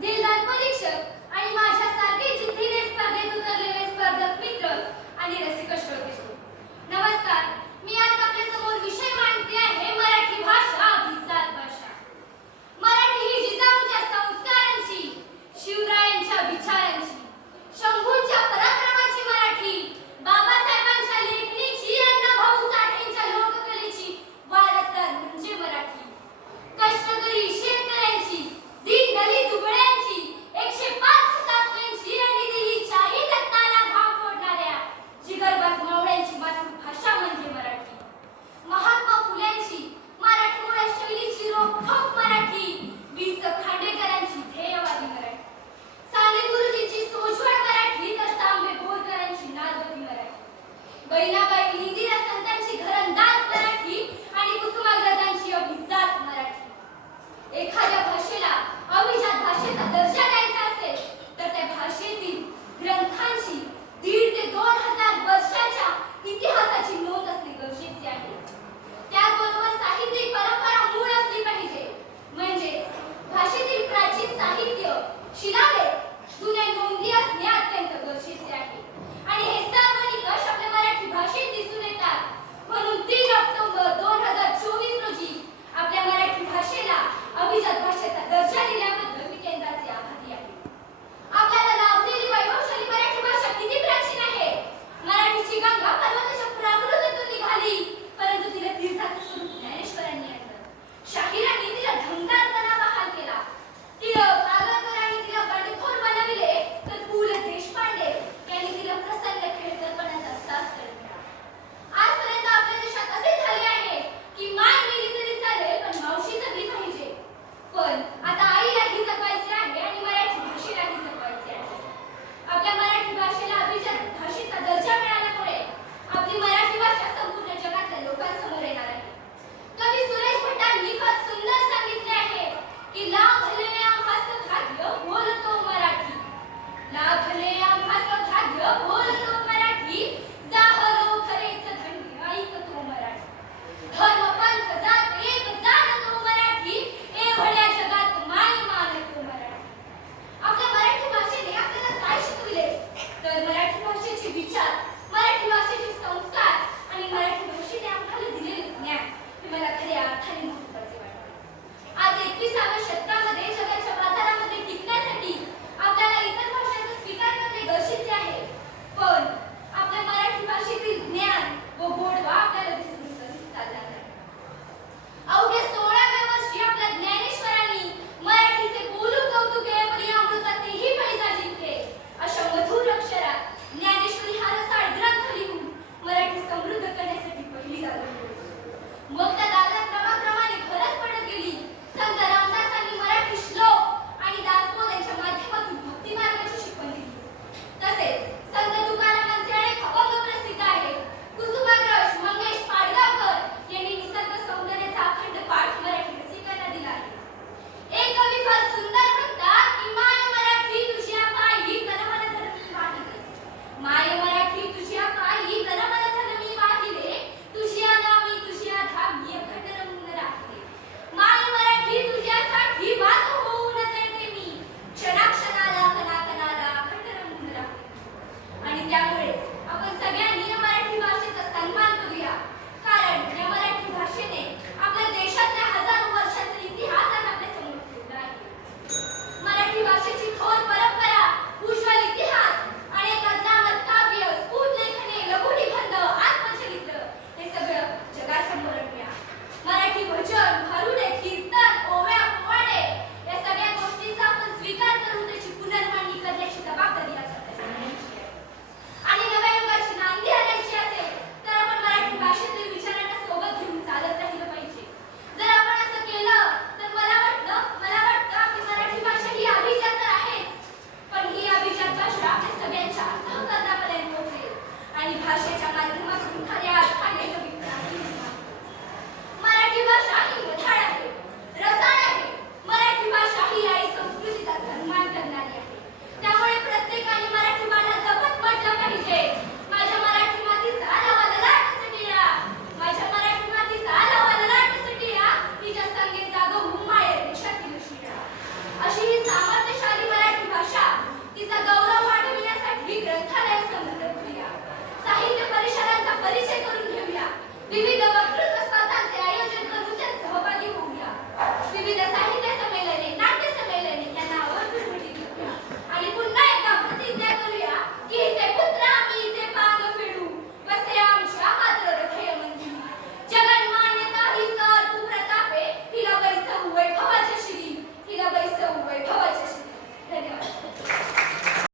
दिलदार परीक्षक आणि माझ्या माझ्यासारखे जिद्दीने स्पर्धेत उतरलेले स्पर्धक मित्र आणि रसिक श्रोते. नमस्कार मी आज बैला